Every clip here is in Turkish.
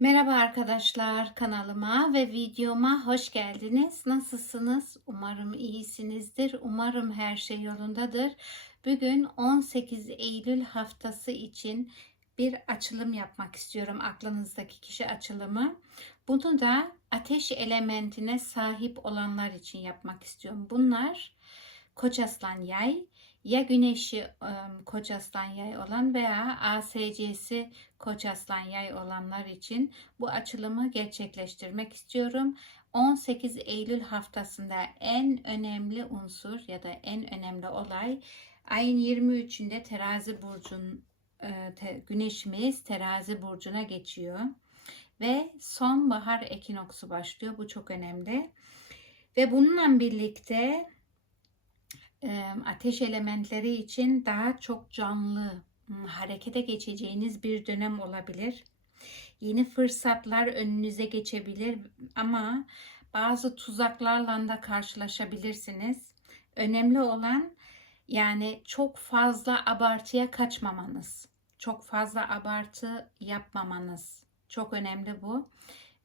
Merhaba arkadaşlar kanalıma ve videoma hoş geldiniz. Nasılsınız? Umarım iyisinizdir. Umarım her şey yolundadır. Bugün 18 Eylül haftası için bir açılım yapmak istiyorum. Aklınızdaki kişi açılımı. Bunu da ateş elementine sahip olanlar için yapmak istiyorum. Bunlar Koç Aslan Yay, ya Güneşi Koç Aslan Yay olan veya ASC'si Koç Aslan Yay olanlar için bu açılımı gerçekleştirmek istiyorum. 18 Eylül haftasında en önemli unsur ya da en önemli olay ayın 23'ünde Terazi burcun Güneşimiz Terazi burcuna geçiyor ve sonbahar ekinoksu başlıyor. Bu çok önemli. Ve bununla birlikte ateş elementleri için daha çok canlı m, harekete geçeceğiniz bir dönem olabilir. Yeni fırsatlar önünüze geçebilir ama bazı tuzaklarla da karşılaşabilirsiniz. Önemli olan yani çok fazla abartıya kaçmamanız. Çok fazla abartı yapmamanız. Çok önemli bu.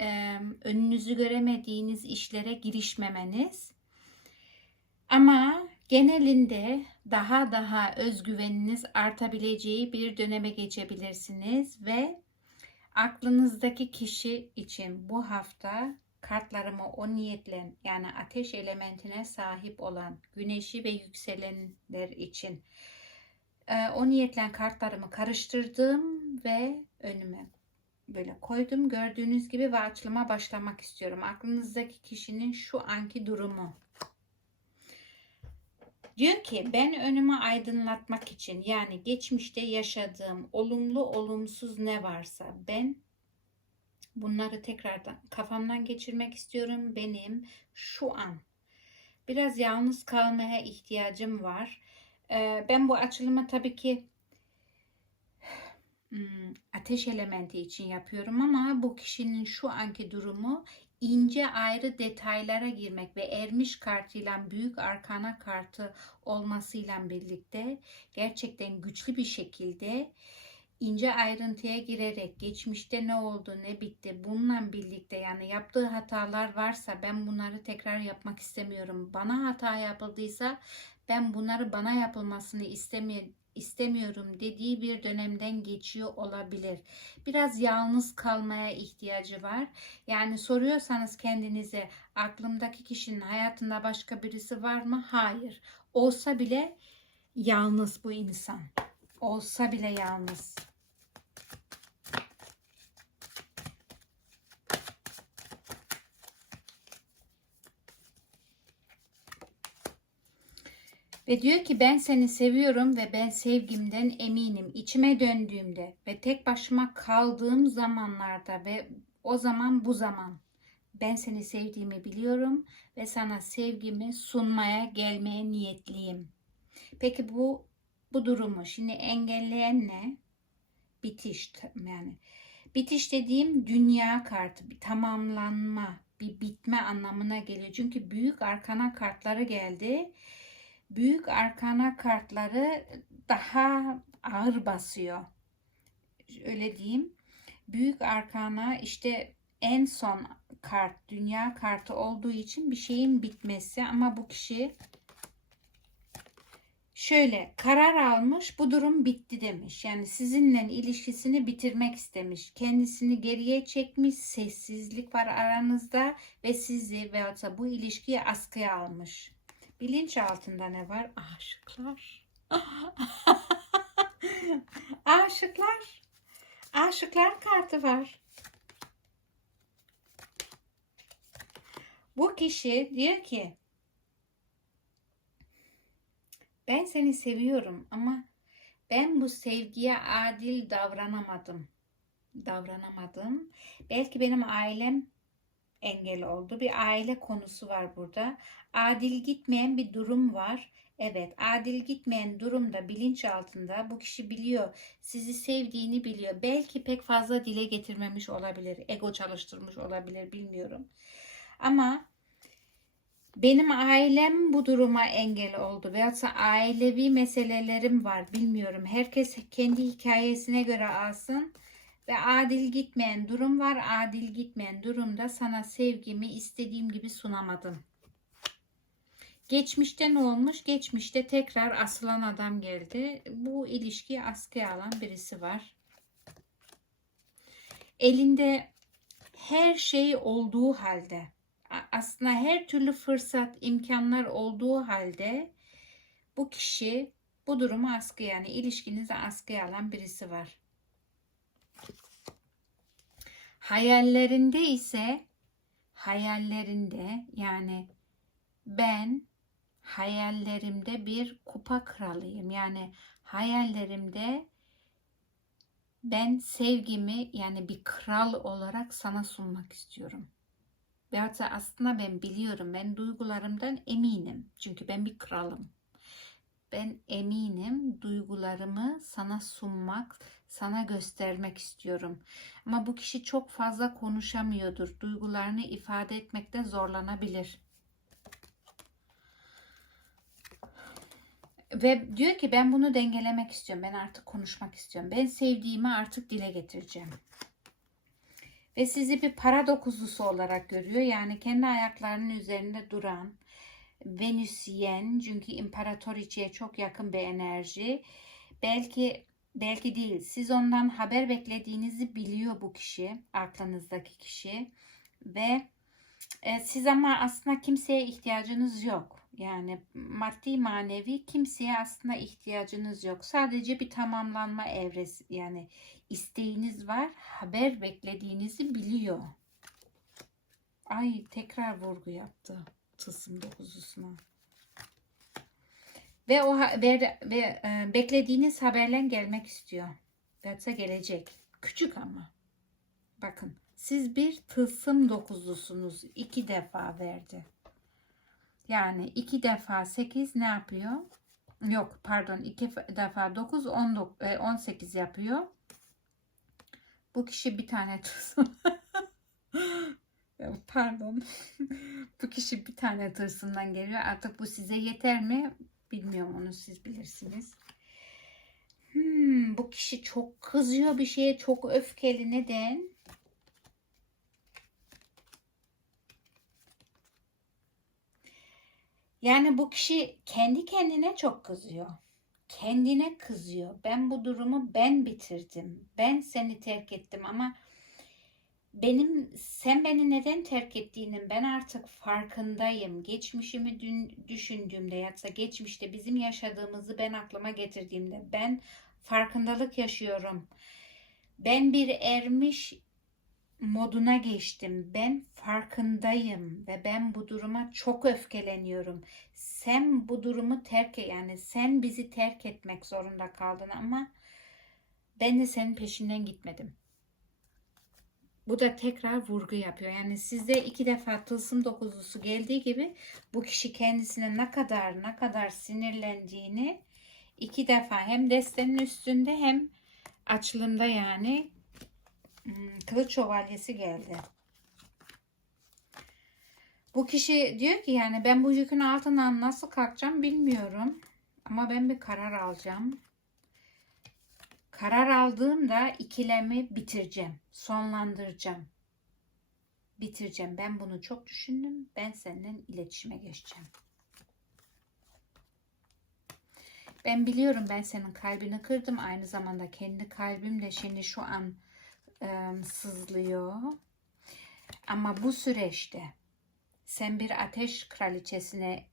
Ee, önünüzü göremediğiniz işlere girişmemeniz. Ama genelinde daha daha özgüveniniz artabileceği bir döneme geçebilirsiniz ve aklınızdaki kişi için bu hafta kartlarımı o niyetle yani ateş elementine sahip olan güneşi ve yükselenler için e, o niyetle kartlarımı karıştırdım ve önüme böyle koydum gördüğünüz gibi ve açılıma başlamak istiyorum. Aklınızdaki kişinin şu anki durumu. Diyor ki ben önümü aydınlatmak için yani geçmişte yaşadığım olumlu olumsuz ne varsa ben bunları tekrardan kafamdan geçirmek istiyorum. Benim şu an biraz yalnız kalmaya ihtiyacım var. Ee, ben bu açılımı tabii ki hmm, ateş elementi için yapıyorum ama bu kişinin şu anki durumu ince ayrı detaylara girmek ve ermiş kartıyla büyük arkana kartı olmasıyla birlikte gerçekten güçlü bir şekilde ince ayrıntıya girerek geçmişte ne oldu ne bitti bununla birlikte yani yaptığı hatalar varsa ben bunları tekrar yapmak istemiyorum. Bana hata yapıldıysa ben bunları bana yapılmasını istemiyorum istemiyorum dediği bir dönemden geçiyor olabilir. Biraz yalnız kalmaya ihtiyacı var. Yani soruyorsanız kendinize aklımdaki kişinin hayatında başka birisi var mı? Hayır. Olsa bile yalnız bu insan. Olsa bile yalnız. Ve diyor ki ben seni seviyorum ve ben sevgimden eminim. İçime döndüğümde ve tek başıma kaldığım zamanlarda ve o zaman bu zaman ben seni sevdiğimi biliyorum ve sana sevgimi sunmaya gelmeye niyetliyim. Peki bu bu durumu şimdi engelleyen ne? Bitiş yani. Bitiş dediğim dünya kartı, bir tamamlanma, bir bitme anlamına geliyor. Çünkü büyük arkana kartları geldi büyük arkana kartları daha ağır basıyor. Öyle diyeyim. Büyük arkana işte en son kart, dünya kartı olduğu için bir şeyin bitmesi ama bu kişi şöyle karar almış bu durum bitti demiş. Yani sizinle ilişkisini bitirmek istemiş. Kendisini geriye çekmiş, sessizlik var aranızda ve sizi veyahut da bu ilişkiyi askıya almış. Bilinç altında ne var? Aşıklar. Aşıklar. Aşıklar kartı var. Bu kişi diyor ki ben seni seviyorum ama ben bu sevgiye adil davranamadım. Davranamadım. Belki benim ailem engel oldu. Bir aile konusu var burada. Adil gitmeyen bir durum var. Evet, adil gitmeyen durumda bilinç altında bu kişi biliyor, sizi sevdiğini biliyor. Belki pek fazla dile getirmemiş olabilir, ego çalıştırmış olabilir, bilmiyorum. Ama benim ailem bu duruma engel oldu veyahut ailevi meselelerim var, bilmiyorum. Herkes kendi hikayesine göre alsın. Ve adil gitmeyen durum var. Adil gitmeyen durumda sana sevgimi istediğim gibi sunamadım. Geçmişte ne olmuş? Geçmişte tekrar asılan adam geldi. Bu ilişkiyi askıya alan birisi var. Elinde her şey olduğu halde aslında her türlü fırsat, imkanlar olduğu halde bu kişi bu durumu askıya yani ilişkinizi askıya alan birisi var. Hayallerinde ise hayallerinde yani ben hayallerimde bir kupa kralıyım. Yani hayallerimde ben sevgimi yani bir kral olarak sana sunmak istiyorum. Veyahut da aslında ben biliyorum, ben duygularımdan eminim. Çünkü ben bir kralım. Ben eminim duygularımı sana sunmak, sana göstermek istiyorum. Ama bu kişi çok fazla konuşamıyordur. Duygularını ifade etmekte zorlanabilir. Ve diyor ki ben bunu dengelemek istiyorum. Ben artık konuşmak istiyorum. Ben sevdiğimi artık dile getireceğim. Ve sizi bir para dokuzusu olarak görüyor. Yani kendi ayaklarının üzerinde duran Venüsyen çünkü imparatoriçeye çok yakın bir enerji. Belki belki değil. Siz ondan haber beklediğinizi biliyor bu kişi, aklınızdaki kişi ve e, siz ama aslında kimseye ihtiyacınız yok. Yani maddi manevi kimseye aslında ihtiyacınız yok. Sadece bir tamamlanma evresi yani isteğiniz var. Haber beklediğinizi biliyor. Ay tekrar vurgu yaptı tılsım dokuzusuna. Ve o haber ve e, beklediğiniz haberle gelmek istiyor. Veyahut gelecek. Küçük ama. Bakın siz bir tılsım dokuzlusunuz. iki defa verdi. Yani iki defa 8 ne yapıyor? Yok pardon iki defa 9 18 yapıyor. Bu kişi bir tane tılsım. pardon. bu kişi bir tane tırsımdan geliyor. Artık bu size yeter mi? Bilmiyorum onu siz bilirsiniz. Hmm, bu kişi çok kızıyor bir şeye çok öfkeli. Neden? Yani bu kişi kendi kendine çok kızıyor. Kendine kızıyor. Ben bu durumu ben bitirdim. Ben seni terk ettim ama benim sen beni neden terk ettiğinin ben artık farkındayım. Geçmişimi dün düşündüğümde yatsa geçmişte bizim yaşadığımızı ben aklıma getirdiğimde ben farkındalık yaşıyorum. Ben bir ermiş moduna geçtim. Ben farkındayım ve ben bu duruma çok öfkeleniyorum. Sen bu durumu terk yani sen bizi terk etmek zorunda kaldın ama ben de senin peşinden gitmedim. Bu da tekrar vurgu yapıyor. Yani sizde iki defa tılsım dokuzlusu geldiği gibi bu kişi kendisine ne kadar ne kadar sinirlendiğini iki defa hem destenin üstünde hem açılımda yani Hmm, kılıç şövalyesi geldi. Bu kişi diyor ki yani ben bu yükün altından nasıl kalkacağım bilmiyorum. Ama ben bir karar alacağım. Karar aldığımda ikilemi bitireceğim. Sonlandıracağım. Bitireceğim. Ben bunu çok düşündüm. Ben seninle iletişime geçeceğim. Ben biliyorum ben senin kalbini kırdım. Aynı zamanda kendi kalbimle şimdi şu an sızlıyor. Ama bu süreçte sen bir ateş kraliçesine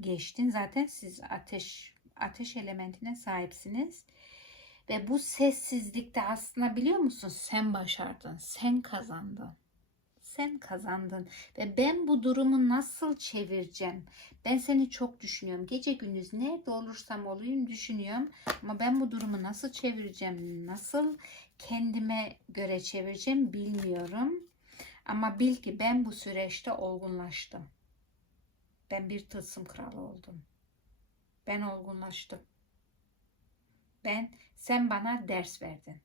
geçtin. Zaten siz ateş ateş elementine sahipsiniz. Ve bu sessizlikte aslında biliyor musun? Sen başardın. Sen kazandın sen kazandın ve ben bu durumu nasıl çevireceğim? Ben seni çok düşünüyorum. Gece gündüz nerede olursam olayım düşünüyorum. Ama ben bu durumu nasıl çevireceğim? Nasıl kendime göre çevireceğim bilmiyorum. Ama bil ki ben bu süreçte olgunlaştım. Ben bir tılsım kralı oldum. Ben olgunlaştım. Ben sen bana ders verdin.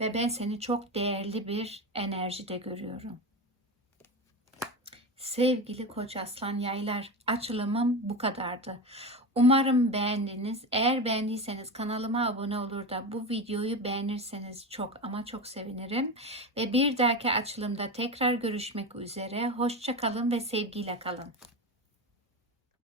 Ve ben seni çok değerli bir enerjide görüyorum. Sevgili Koç Aslan Yaylar, açılımım bu kadardı. Umarım beğendiniz. Eğer beğendiyseniz kanalıma abone olur da bu videoyu beğenirseniz çok ama çok sevinirim. Ve bir dahaki açılımda tekrar görüşmek üzere. Hoşça kalın ve sevgiyle kalın.